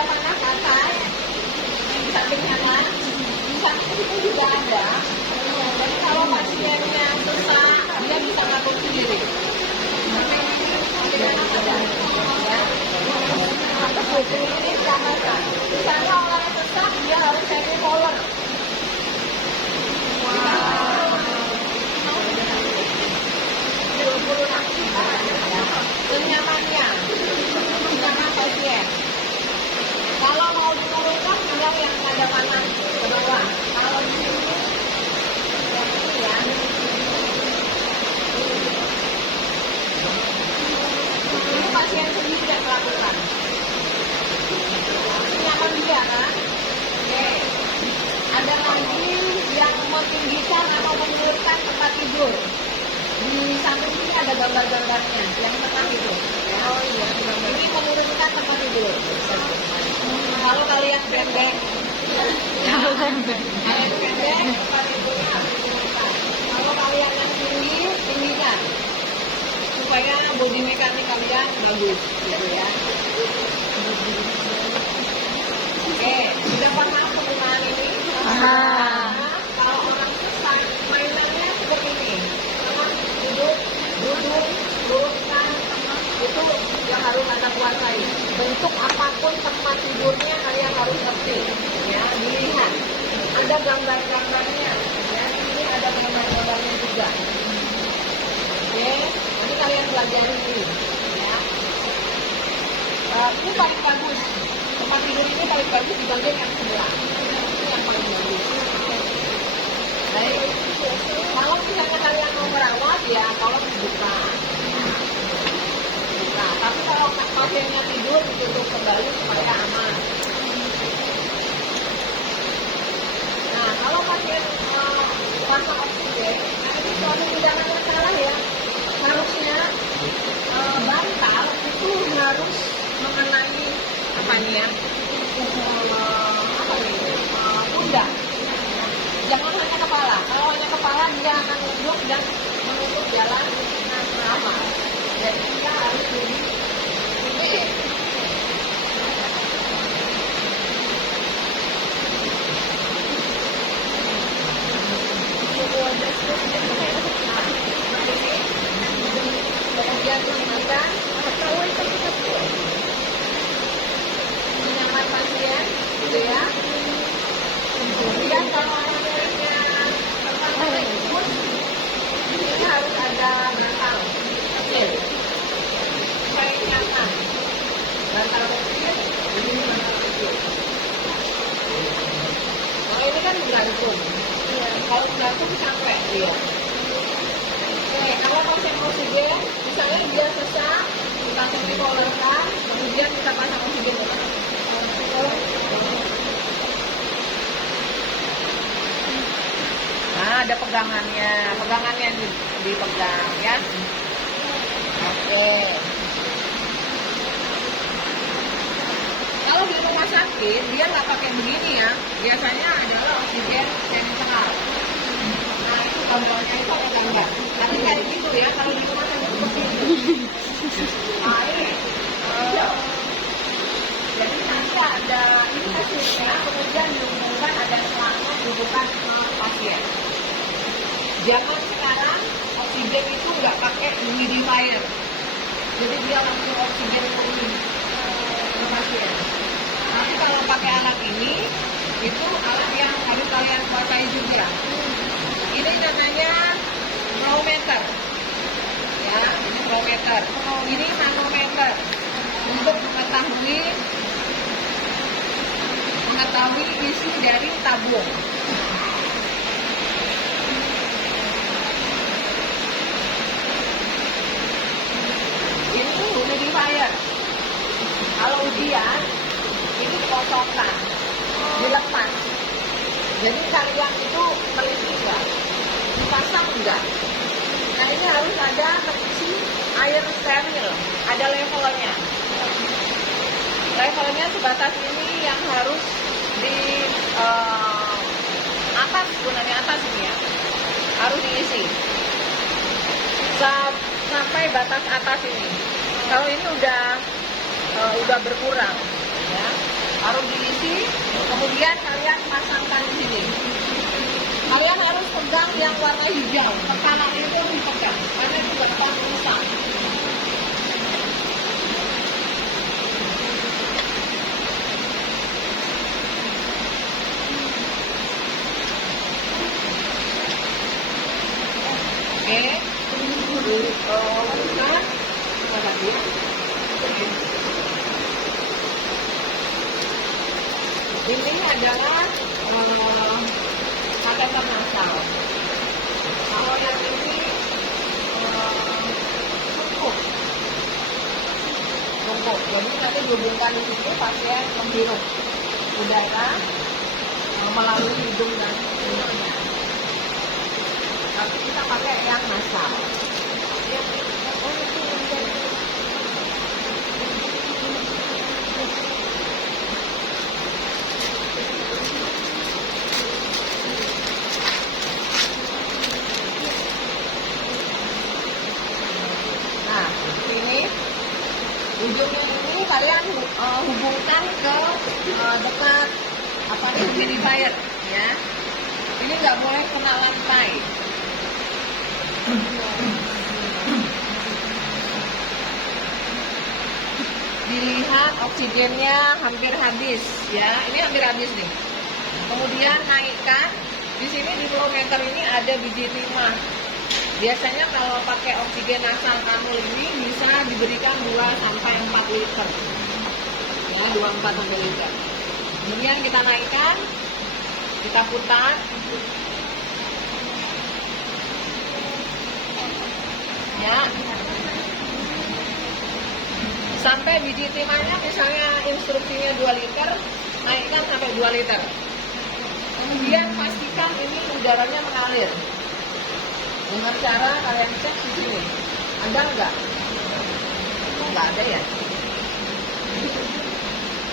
sebelah mana ke atas, yang di samping kanan, di samping itu juga ada. Jadi kalau pasiennya sesak, dia bisa ngatur sendiri. Samping kanan ada, ya. Terus ini diamalkan. Misalnya orang sesak, dia harus semi polar. Senyamannya, senyaman pasien. Kalau mau diturunkan, tinggal yang ada panas ke bawah. Kalau di sini, yang ini ya. Ini pasien sendiri yang melakukan. Nyaman dia kan? Oke. Ada lagi yang meninggikan atau menurunkan tempat tidur. Di samping sini ada gambar-gambarnya yang tengah itu. Oh iya, ini menurunkan tempat tidur. Kalau kalian pendek, kalian pendek, tempat tidurnya harus menurunkan. Kalau kalian yang tinggi, tinggikan supaya body mekanik kalian bagus, gitu ya. Oke, sudah pernah penggunaan ini? Kalau orang susah, mainannya seperti ini. Duduk, luruskan, itu yang harus Anda kuasai. Bentuk apapun tempat tidurnya kalian harus ngerti, ya, dilihat. Ada gambar-gambarnya, ya, ini ada gambar-gambarnya juga. Oke, nanti kalian pelajari ini, ya. Ini paling bagus, tempat tidur ini paling bagus di bagian yang sebelah. Ini yang paling bagus. Baik, kalau misalnya kalian mau merawat, ya kalau dibuka. Nah, tapi kalau pasiennya tidur, ditutup kembali supaya aman. Nah, kalau pasien pasang oksigen, nah ini suatu tindakan yang salah ya. Harusnya bantal itu harus mengenai apa nih ya? Pundak. Jangan hanya kepala. Kalau hanya kepala dia akan nunduk dan menutup jalan lama. Jadi dia harus lebih ini. Kemudian digunakan menyaman pasien, gitu ya. Kemudian kalau anaknya tempat tidur, ini harus ada bantal kecil supaya nyaman. Bantal kecil, ini bantal kecil. Kalau ini kan gantung, kalau gantung sampai dia. Oke, kalau pasien oksigen, misalnya dia sesak, kita semipolarkan, kemudian kita pasang oksigen. Nah, ada pegangannya dipegang ya. Oke. Kalau di rumah sakit dia nggak pakai begini ya, biasanya adalah oksigen sentral. Nah, itu gambarnya itu ada gambar. Tapi kayak gitu ya, kalau di rumah sakit seperti itu. Nah, ini. Jadi nanti ada ini hasilnya, kemudian diumumkan ada selangkah rujukan pasien. Jangan sekarang oksigen itu nggak pakai humidifier, jadi dia langsung oksigen ke pasien. Tapi kalau pakai alat ini, itu alat yang harus kalian kuasai juga. Ini namanya manometer, ya, ini manometer. Ini manometer untuk mengetahui isi dari tabung. Ini humidifier. Kalau ujian, ini dikosongkan, dilepas. Jadi kalian itu teliti enggak, dipasang enggak. Nah, ini harus ada terisi air steril, ada levelnya. Levelnya sebatas ini yang harus di atas, gunanya atas ini ya, harus diisi sampai batas atas ini. Kalau ini udah berkurang, ya. Harus diisi, kemudian kalian pasangkan di sini. Kalian harus pegang yang warna hijau, tekanan itu harus dipegang, karena itu gampang rusak. Ini adalah kateter nasal. Kalau yang ini tungkuk. Jadi nanti dihubungkan di situ pasien menghirup udara melalui hidung dan mulutnya. Tapi kita pakai yang nasal. Nah, ini ujungnya ini kalian hubungkan ke dekat apa nih humidifier ya. Ini nggak boleh kena lantai. Dilihat oksigennya hampir habis ya. Ini hampir habis nih. Kemudian naikkan. Di sini di kilometer ini ada biji timah. Biasanya kalau pakai oksigen nasal kanul ini bisa diberikan 2-4 liter. Ya, 2-4 liter. Kemudian kita naikkan, kita putar. Ya. Sampai biji timahnya misalnya instruksinya 2 liter, naikkan sampai 2 liter. Kemudian pastikan ini udaranya mengalir. Dengan cara kalian cek di sini, ada nggak? Nggak ada ya?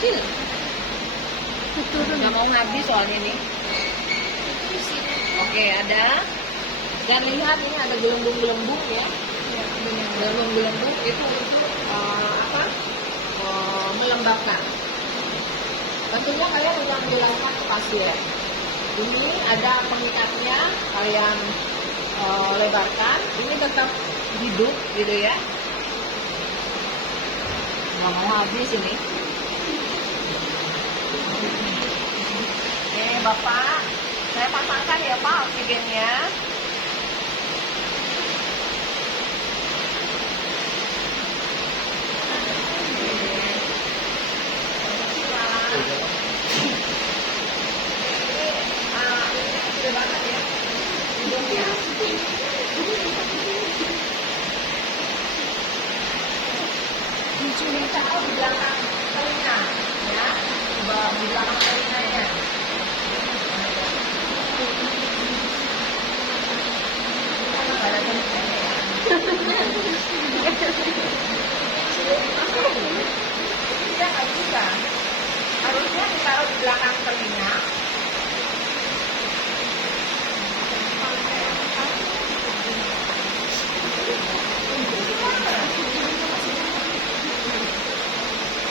Kecil. Nggak mau habis soalnya ini. Oke, ada. Dan lihat ini ada gelembung-gelembung ya. Gelembung-gelembung itu untuk melembabkan. Tentunya kalian sudah menjelaskan ke pasien. Ini ada pengikatnya, kalian lebarkan, ini tetap hidup gitu ya. Nggak mau habis ini. Oke Bapak, saya pasangkan ya Pak oksigennya. Ini banget ya. Hidungnya. Ini taruh di belakang telinga, ya, di belakang telinganya. Ada telinganya ya. Tidak nggak bisa. Harusnya ditaruh di belakang telinga.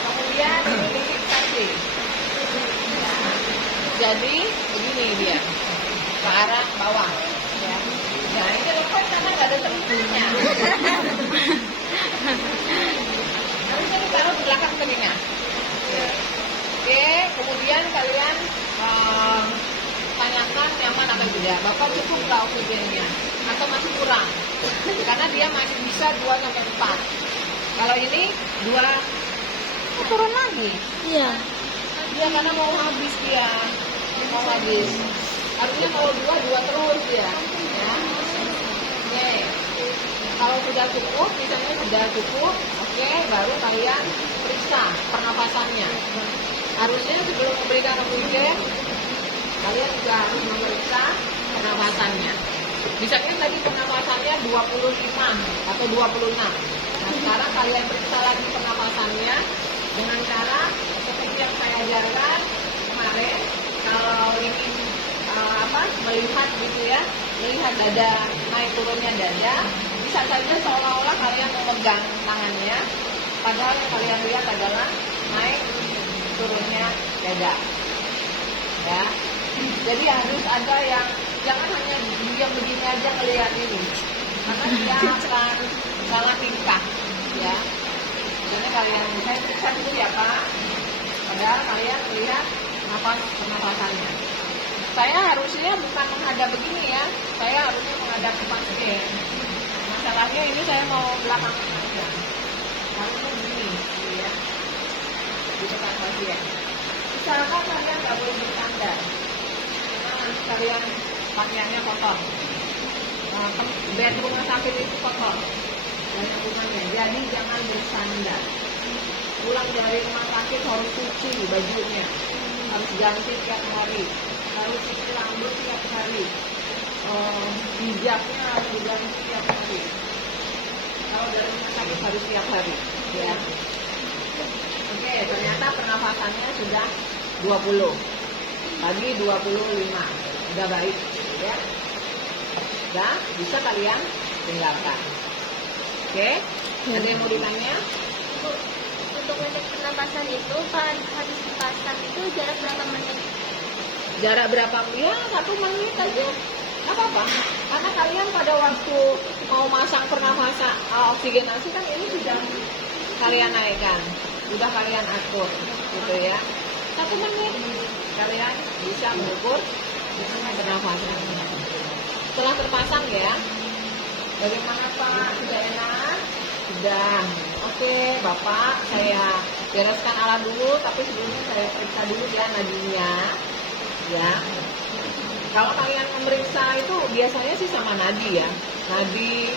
Kemudian ini difiksasi. Jadi begini dia ke arah bawah. Ya. Nah ini lepas karena nggak ada telinganya. Harusnya ditaruh di belakang telinga. Ya. Oke, kemudian kalian tanyakan nyaman atau tidak. Bapak cukup nggak oksigennya atau masih kurang? Karena dia masih bisa 2-4. Kalau ini 2 turun lagi. Iya. Dia karena mau habis dia. Mau habis. Artinya kalau 2 terus ya. Ya. Oke. Kalau sudah cukup, misalnya sudah cukup, oke, baru kalian periksa pernapasannya. Harusnya sebelum memberikan oksigen, kalian juga harus memeriksa pernapasannya. Misalnya tadi pernapasannya 25 atau 26. Nah, sekarang kalian periksa lagi pernapasannya dengan cara seperti yang saya ajarkan kemarin. Kalau ingin melihat gitu ya, melihat dada, naik turunnya dada, bisa saja seolah-olah kalian memegang tangannya, padahal yang kalian lihat adalah naik turunnya beda. Ya. Jadi harus ada yang jangan hanya diam begini aja ngelihat ini. Karena dia akan salah tingkah, ya. Karena kalian saya periksa dulu ya Pak. Padahal kalian lihat pernapasannya. Saya harusnya bukan menghadap begini ya. Saya harusnya menghadap ke pasien. Masalahnya ini saya mau belakangan aja. Harusnya begini, ya. Di depan pasien. Usahakan kalian nggak boleh bersandar. Karena nanti kalian pakaiannya kotor. Bed rumah sakit itu kotor. Banyak rumahnya. Jadi jangan bersandar. Pulang dari rumah sakit harus cuci bajunya. Harus ganti tiap hari. Harus cuci rambut tiap hari. Hijabnya harus diganti tiap hari. Kalau dari rumah sakit harus tiap hari, ya. Oke, ternyata pernafasannya sudah 20. Lagi 25. Udah baik, ya. Udah, bisa kalian tinggalkan. Oke, ada yang mau ditanya? Untuk ngecek pernapasan itu habis dipasang itu jarak berapa menit? Jarak berapa? Ya, 1 menit aja. Nggak apa-apa. Karena kalian pada waktu mau masang pernafasan oksigenasi kan ini sudah kalian naikkan, sudah kalian atur, gitu ya. 1 menit kalian bisa mengukur pernafasan. Setelah terpasang ya. Bagaimana Pak? Sudah enak? Sudah. Oke, Bapak, saya bereskan alat dulu, tapi sebelumnya saya periksa dulu ya nadinya. Ya. Kalau kalian memeriksa itu biasanya sih sama nadi ya. Nadi,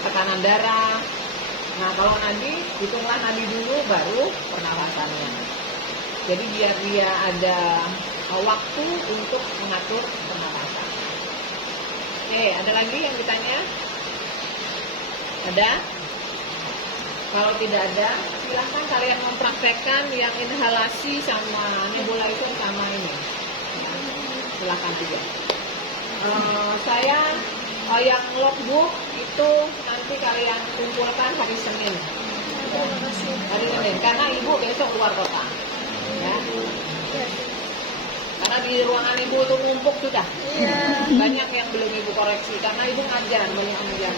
tekanan darah. Nah, kalau nadi, hitunglah nadi dulu baru pernafasannya. Jadi biar dia ada waktu untuk mengatur pernafasan. Oke, ada lagi yang ditanya? Ada? Kalau tidak ada, silahkan kalian mempraktekkan yang inhalasi sama nebulizer sama ini. Silahkan juga. Saya yang logbook itu nanti kalian kumpulkan hari Senin. Hari Senin, karena ibu besok keluar kota. Ya. Karena di ruangan ibu itu numpuk sudah. Banyak yang belum ibu koreksi karena ibu ngajar, banyak ngajar.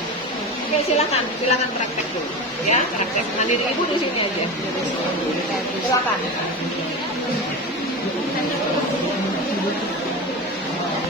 Oke, silakan praktek dulu. Ya, praktek mandiri ibu di sini aja. Silakan.